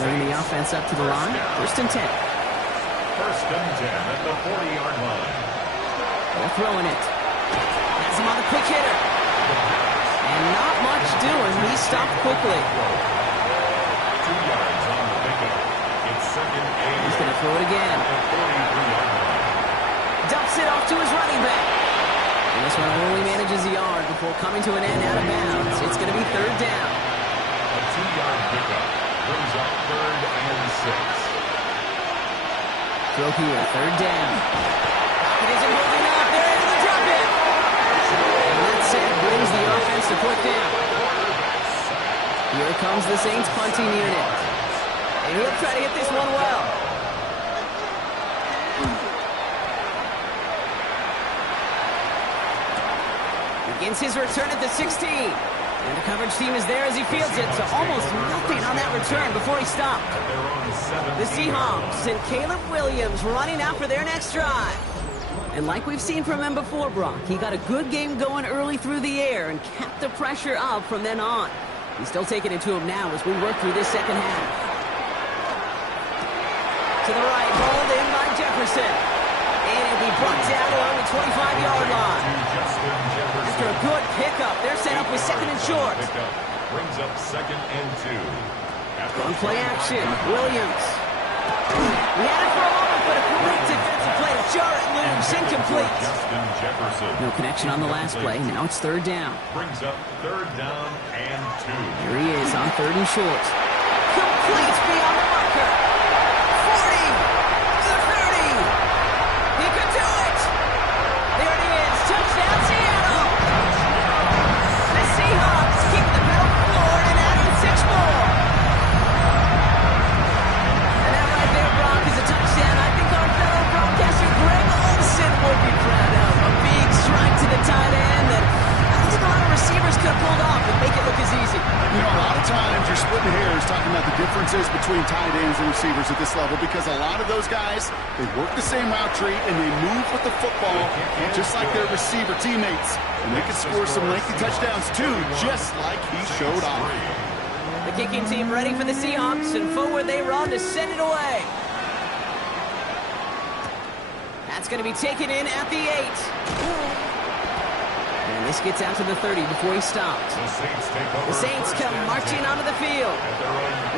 Bringing the offense up to the line. 1st and 10. 1st and 10 at the 40-yard line. They're throwing it. Has him on the quick hitter. And not much doing. He stopped quickly. 2 yards on the pickup. It's 2nd and 8. He's going to throw it again. At the 43-yard line. it off to his running back. And this one only manages a yard before coming to an end out of bounds. It's going to be third down. A 2-yard pickup brings up 3rd and 6. Throw here, third down. It isn't holding up. They're able to drop it. And that said brings the offense to fourth down. Here comes the Saints punting unit. And he'll try to hit this one well. Begins his return at the 16. And the coverage team is there as he fields it, so almost nothing on that return before he stopped. The Seahawks and Caleb Williams running out for their next drive. And like we've seen from him before, Brock, he got a good game going early through the air and kept the pressure up from then on. He's still taking it to him now as we work through this second half. To the right, hauled in by Jefferson. And it'll be brought down along the 25-yard line. After a good pickup, they're set up with second and short. Brings up 2nd and 2. On play action, Williams. He had it for a moment, but a great defensive play to jar it loose, incomplete. Justin Jefferson. No connection on the last play. Now it's third down. Brings up 3rd down and 2. Here he is on 3rd and short. Complete beyond the marker. 40. The 30. He could do it. There it is. Touchdown, Seattle. The Seahawks keep the pedal forward and adding 6 more. And that right there, Brock, is a touchdown I think our fellow broadcaster Greg Olsen would be proud of. A big strike to the tight end that I don't think a lot of receivers could have pulled off and make it look as easy. You know, a lot of times you're splitting hairs talking about the differences between tight ends and receivers at this level because a lot of those guys, they work the same route tree and they move with the football just like their receiver teammates. And they can score some lengthy touchdowns too, just like he showed off. The kicking team ready for the Seahawks, and forward they run to send it away. That's going to be taken in at the 8. And this gets out to the 30 before he stops. The Saints come marching onto the field.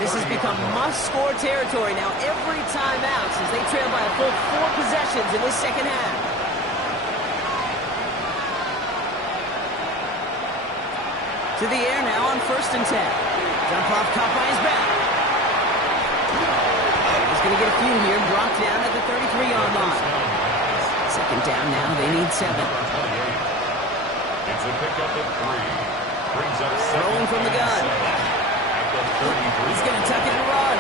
This has become must-score territory now every time out since they trail by a full 4 possessions in this second half. To the air now on 1st and 10. Jump off caught by his back. He's going to get a few here, brought down at the 33-yard line. Second down now, they need 7. It's a pickup of 3. Brings up 7. Rolling from the gun. He's going to tuck it and run.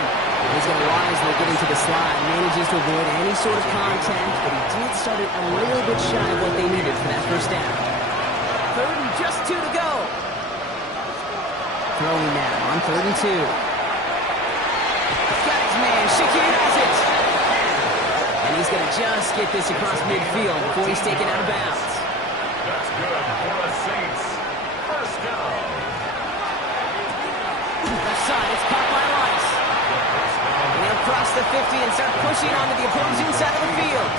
He's going to wisely get into the slide. Manages to avoid any sort of contact, but he did start it a little bit shy of what they needed for that first down. 3rd and just 2 to go. Throwing now on 3rd and 2. Got his man. Shakir has it. And he's going to just get this across midfield before he's taken out of bounds. That's good for the Saints. First down. Left side, it's caught by Rice. And he'll cross the 50 and start pushing onto the opposing side of the field. A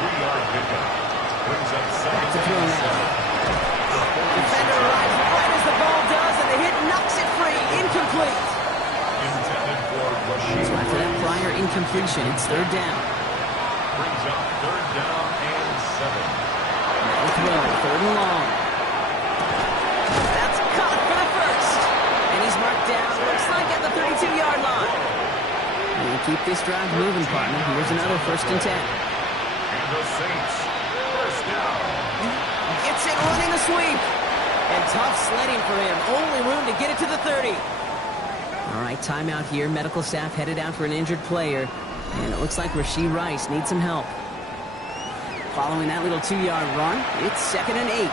3-yard pickup. Brings up 2nd To throw and now. 7. Defender arrives right as the ball does, and the hit knocks it free. Incomplete. Intended for Rashid. So after that prior incompletion, it's 3rd down. Brings up 3rd down and 7. Now throw, 3rd and long. That's caught for the first. And he's marked down, looks like at the 32-yard line. We'll keep this drive moving, partner. Here's another 1st and 10. And the Saints. First down. Gets it running the sweep. And tough sledding for him. Only room to get it to the 30. All right, timeout here. Medical staff headed out for an injured player. And it looks like Rashee Rice needs some help. Following that little 2-yard run, it's 2nd and 8.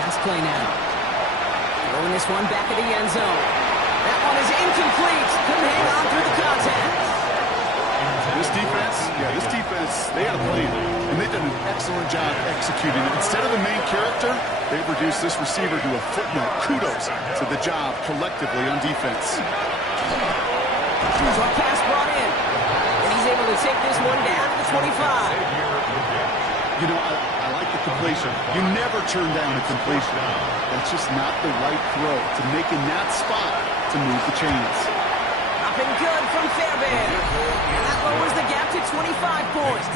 Pass play now. Throwing this one back at the end zone. That one is incomplete. Couldn't hang on through the contact. This defense, they had a plan, and they've done an excellent job executing it. Instead of the main character, they've reduced this receiver to a footnote. Kudos to the job collectively on defense. Here's our pass brought in, and he's able to take this one down to the 25. You know, I like the completion. You never turn down a completion. That's just not the right throw to make in that spot to move the chains. Up and good from Fairbairn. And that lowers the gap to 25 points.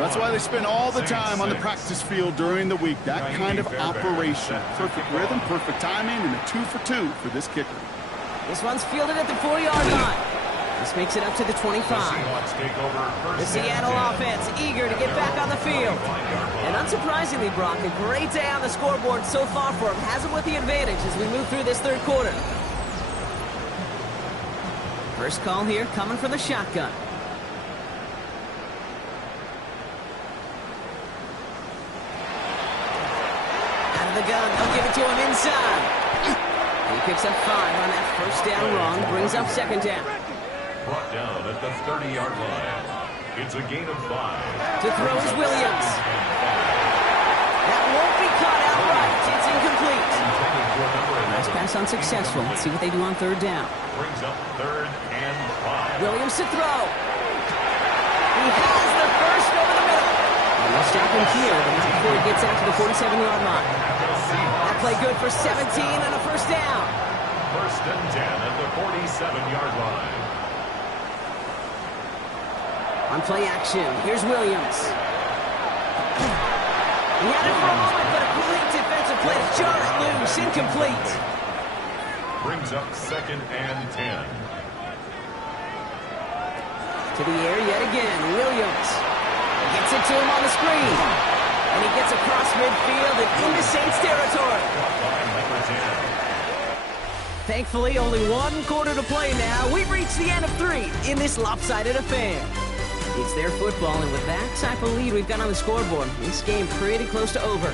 That's why they spend all the time on the practice field during the week. That kind of operation. Perfect rhythm, perfect timing, and a 2 for 2 for this kicker. This one's fielded at the 4-yard line. This makes it up to the 25. The Seattle offense eager to get back on the field. And unsurprisingly, Brock, a great day on the scoreboard so far for him. Has him with the advantage as we move through this third quarter. First call here coming from the shotgun. Out of the gun, they'll give it to him inside. He picks up 5 on that first down run, brings up second down. Brought down at the 30-yard line. It's a gain of 5. To throw is Williams. That won't be caught outright. It's incomplete. Last pass unsuccessful. Let's see what they do on third down. Brings up 3rd and 5. Williams to throw. He has the first over the middle. And they'll stop him here, but not before he gets out to the 47-yard line. That play good for 17 and a first down. 1st and 10 at the 47-yard line. On play action, here's Williams. He had it for a moment, but a great defensive play to jar it loose, incomplete. Brings up 2nd and 10. To the air yet again, Williams. Gets it to him on the screen. And he gets across midfield and into Saints territory. Thankfully, only 1 quarter to play now. We've reached the end of 3 in this lopsided affair. It's their football, and with that type of lead we've got on the scoreboard, this game pretty close to over.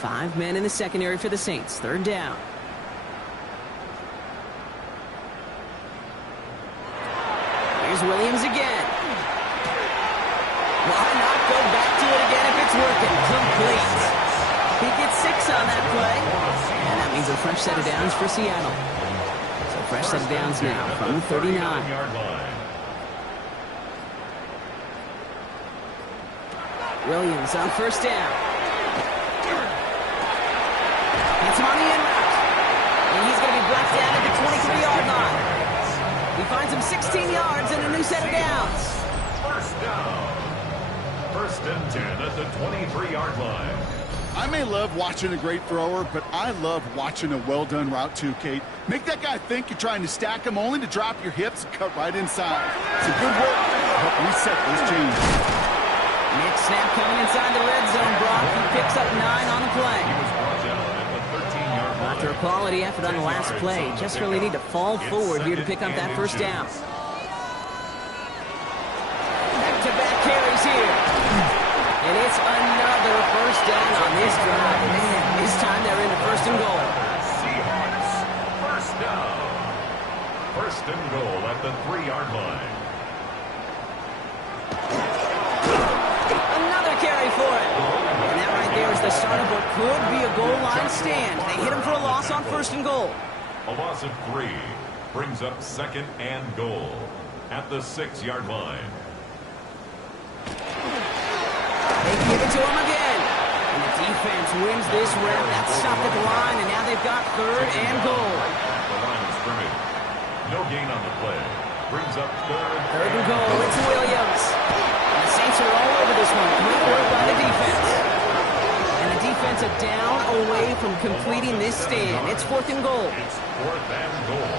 Five men in the secondary for the Saints. Third down. Here's Williams again. Why not go back to it again if it's working? Complete. He gets 6 on that play. And that means a fresh set of downs for Seattle. So fresh set of downs now from the 39. Williams on first down. Gets him on the in route. And he's going to be brought down at the 23-yard line. He finds him 16 yards and a new set of downs. First down. 1st and 10 at the 23-yard line. I may love watching a great thrower, but I love watching a well-done route too, Kate. Make that guy think you're trying to stack him only to drop your hips and cut right inside. It's a good work to help reset those chains. Next snap coming inside the red zone, Brock. He picks up 9 on the play. After a quality effort on the last play, just really need to fall forward here to pick up that first down. Back-to-back carries here. And it's another first down on this drive. Man, this time they're into 1st and goal. Seahawks, first down. 1st and goal at the 3-yard line. Another carry for it. And that right there is the start of what could be a goal line stand. They hit him for a loss on 1st and goal. A loss of 3 brings up 2nd and goal at the 6-yard line. They give it to him again. And the defense wins this rep. That's stopped at the line, and now they've got 3rd and goal. The line of scrimmage. No gain on the play. Brings up 3rd and goal. It's Williams. And the Saints are all over this one. Great work by the defense. And the defense a down away from completing this stand. It's 4th and goal. It's 4th and goal.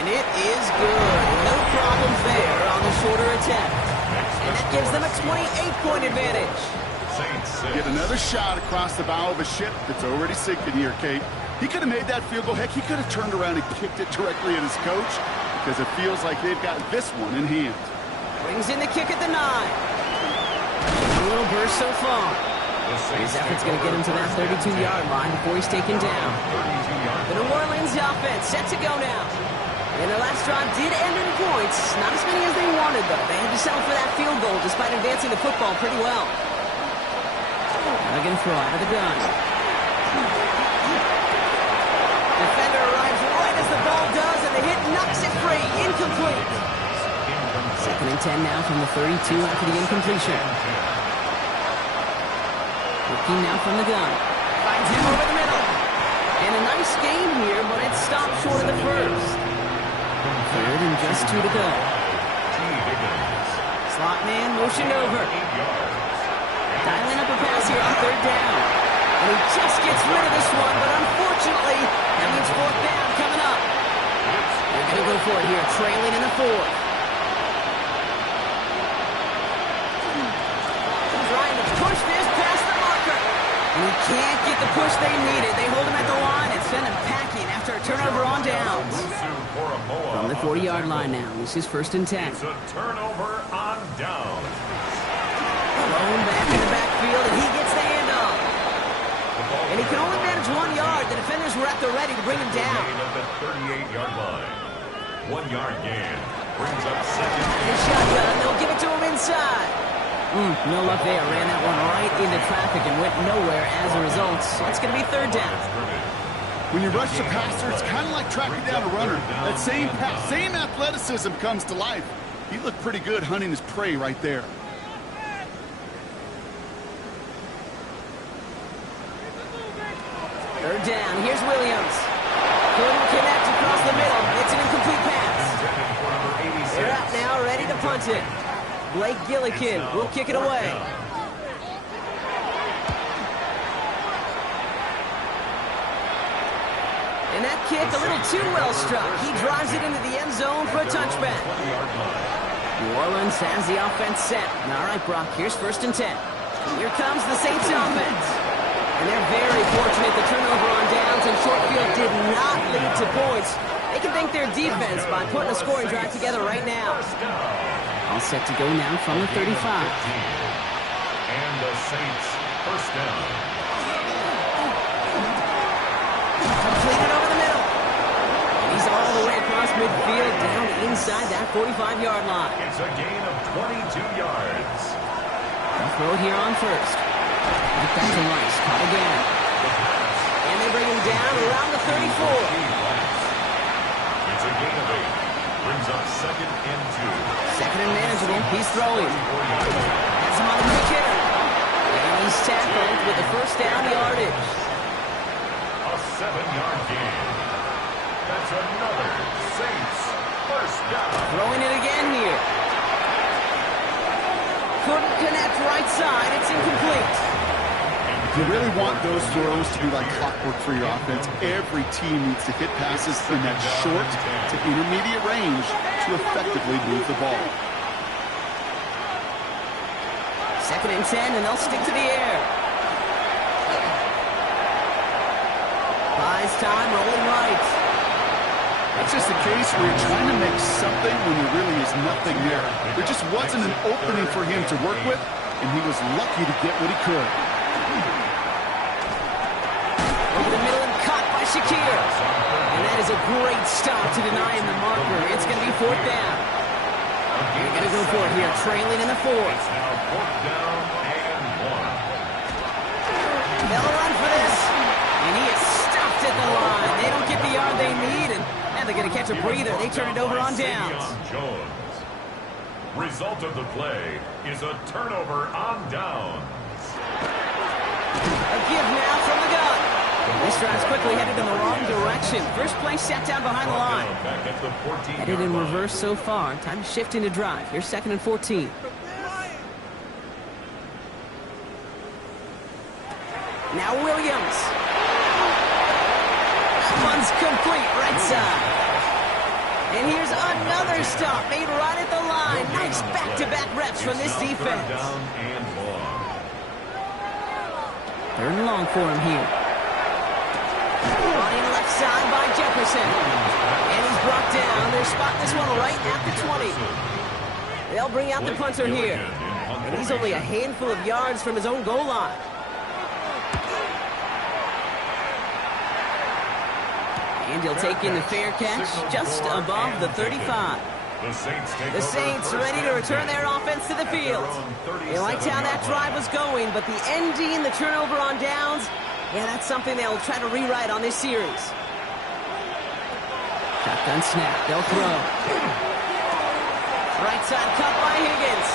And it is good. No problems there on the shorter attempt. And that gives them a 28-point advantage. Saints Get another shot across the bow of a ship that's already sinking here, Kate. He could have made that field goal. Heck, he could have turned around and kicked it directly at his coach because it feels like they've got this one in hand. Brings in the kick at the 9. A little burst so far. His effort's going to get him to that 32-yard line before he's taken down. The New Orleans offense set to go now. And their last drive did end in points. Not as many as they wanted, though. They had to settle for that field goal despite advancing the football pretty well. Again, throw out of the gun. Defender arrives right as the a hit, knocks it free. Incomplete. 2nd and 10 now from the 32 after the incompletion. Looking now from the gun. Finds him over the middle. And a nice game here, but it stopped short of the first. 3rd and just 2 to go. Slot man motioned over. Dialing up a pass here on 3rd down. And he just gets rid of this one, but unfortunately, that means 4th down coming up. They're going to go for it here, trailing in the 4th. Trying to push this past the marker. And he can't get the push they needed. They hold him at the line and send him packing after a turnover on downs. From the 40-yard line now, this is 1st and 10. It's a turnover on downs. Thrown back in the backfield, and he gets the handoff. And he can only manage 1 yard. The defenders were at the ready to bring him down. At the 38-yard line. 1 yard gain. Brings up 2nd. The shotgun, they'll give it to him inside. No luck there. Ran that one right into traffic and went nowhere as a result. So it's going to be 3rd down. When you rush the passer, it's kind of like tracking down a runner. That same athleticism comes to life. He looked pretty good hunting his prey right there. 3rd down. Here's Williams. Couldn't connect across the middle. It's an incomplete pass. They're out now, ready to punt it. Blake Gillikin will kick it away. And that kick a little too well struck. He drives it into the end zone for a touchback. New Orleans has the offense set. All right, Brock, here's 1st and 10. Here comes the Saints offense. And they're very fortunate the turnover on downs and short field did not lead to points. They can thank their defense by putting a scoring drive together right now. All set to go now from the 35. And the Saints 1st down. Completed over the middle. And he's all the way across midfield down inside that 45-yard line. It's a gain of 22 yards. They'll throw it here on 1st. Back to Rice. Caught again. And they bring him down around the 34. It's a gain of 8. Brings up 2nd and 2. 2nd and manageable. He's throwing. Has him on the quick hitter. And he's tackled with the 1st down yardage. A 7-yard gain. That's another Saints 1st down. Throwing it again here. Couldn't connect right side. It's incomplete. You really want those throws to be like clockwork for your offense. Every team needs to hit passes in that short to intermediate range to effectively move the ball. 2nd and 10, and they'll stick to the air. Buys time, rolling right. That's just a case where you're trying to make something when there really is nothing there. There just wasn't an opening for him to work with, and he was lucky to get what he could. Over the middle and caught by Shakir. And that is a great stop to deny him the marker. It's going to be 4th down. They're going to go for it here, trailing in the 4th. It's now 4th down and 1. They'll run for this. And he is stopped at the line. They don't get the yard they need, and they're going to catch a breather. They turn it over on downs. Result of the play is a turnover on downs. A give now from the gun. This drive's quickly headed in the wrong direction. First play sat down behind the line. Headed in reverse so far. Time to shift into drive. Here's 2nd and 14. Now Williams. That one's complete right side. And here's another stop made right at the line. Nice back-to-back reps from this defense. 3rd and long for him here. Running left side by Jefferson. And he's brought down. They're spotting this one right at the 20. They'll bring out the punter here. And he's only a handful of yards from his own goal line. And he'll take in the fair catch just above the 35. The Saints ready to return their offense to the field. They liked how that drive was going, but the ending, the turnover on downs, yeah, that's something they'll try to rewrite on this series. Shotgun snap. They'll throw. Right side cut by Higgins.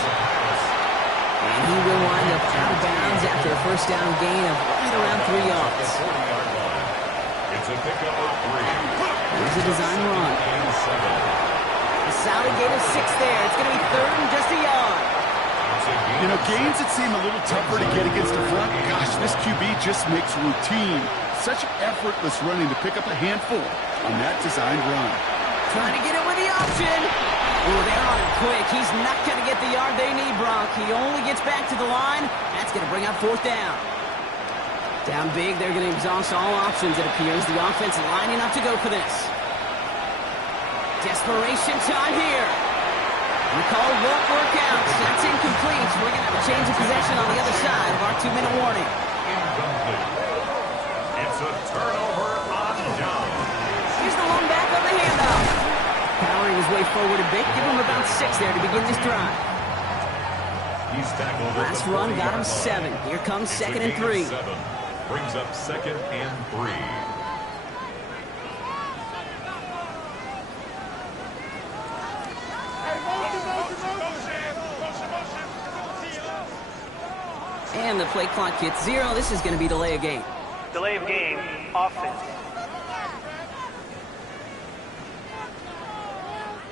And he will wind up out of bounds after a first down gain of right around 3 yards. It's a pickup of 3. Here's a design run. A solid gain of 6 there. It's going to be 3rd and just a yard. You know, gains that seem a little tougher to get against the front. Gosh, this QB just makes routine. Such effortless running to pick up a handful on that designed run. Trying to get it with the option. Oh, they're on it quick. He's not going to get the yard they need, Brock. He only gets back to the line. That's going to bring up 4th down. Down big, they're going to exhaust all options, it appears. The offense lining up to go for this. Desperation time here. The call won't work out. That's incomplete. We're going to have a change of possession on the other side of our 2-minute warning. Incomplete. It's a turnover on down. Here's the lone back on the handoff. Powering his way forward a bit. Give him about 6 there to begin this drive. He's tackled. Last run got him 7. Here comes 2nd and 3. 7. Brings up 2nd and 3. And the play clock hits 0. This is going to be delay of game. Delay of game, offense.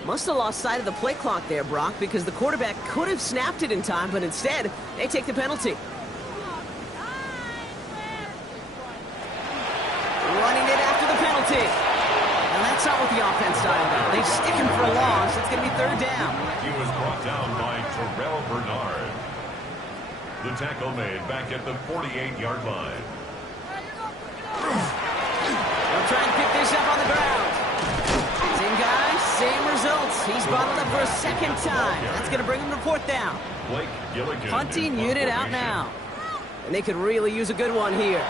Must have lost sight of the play clock there, Brock, because the quarterback could have snapped it in time, but instead, they take the penalty. Running it after the penalty. And that's not what the offense dialed up. They stick him for a loss. It's going to be 3rd down. He was brought down by Terrell Bernard. The tackle made back at the 48-yard line. They'll try and pick this up on the ground. Same guy, same results. He's bottled up for a 2nd time. That's going to bring him to 4th down. Blake Gilligan. Punting unit out now. And they could really use a good one here.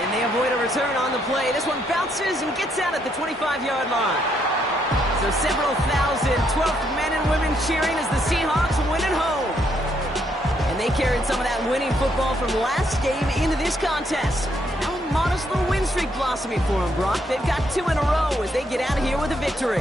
And they avoid a return on the play. This one bounces and gets out at the 25-yard line. So several thousand 12th men and women cheering as the Seahawks win at home. And they carried some of that winning football from last game into this contest. Now a modest little win streak blossoming for them, Brock. They've got 2 in a row as they get out of here with a victory.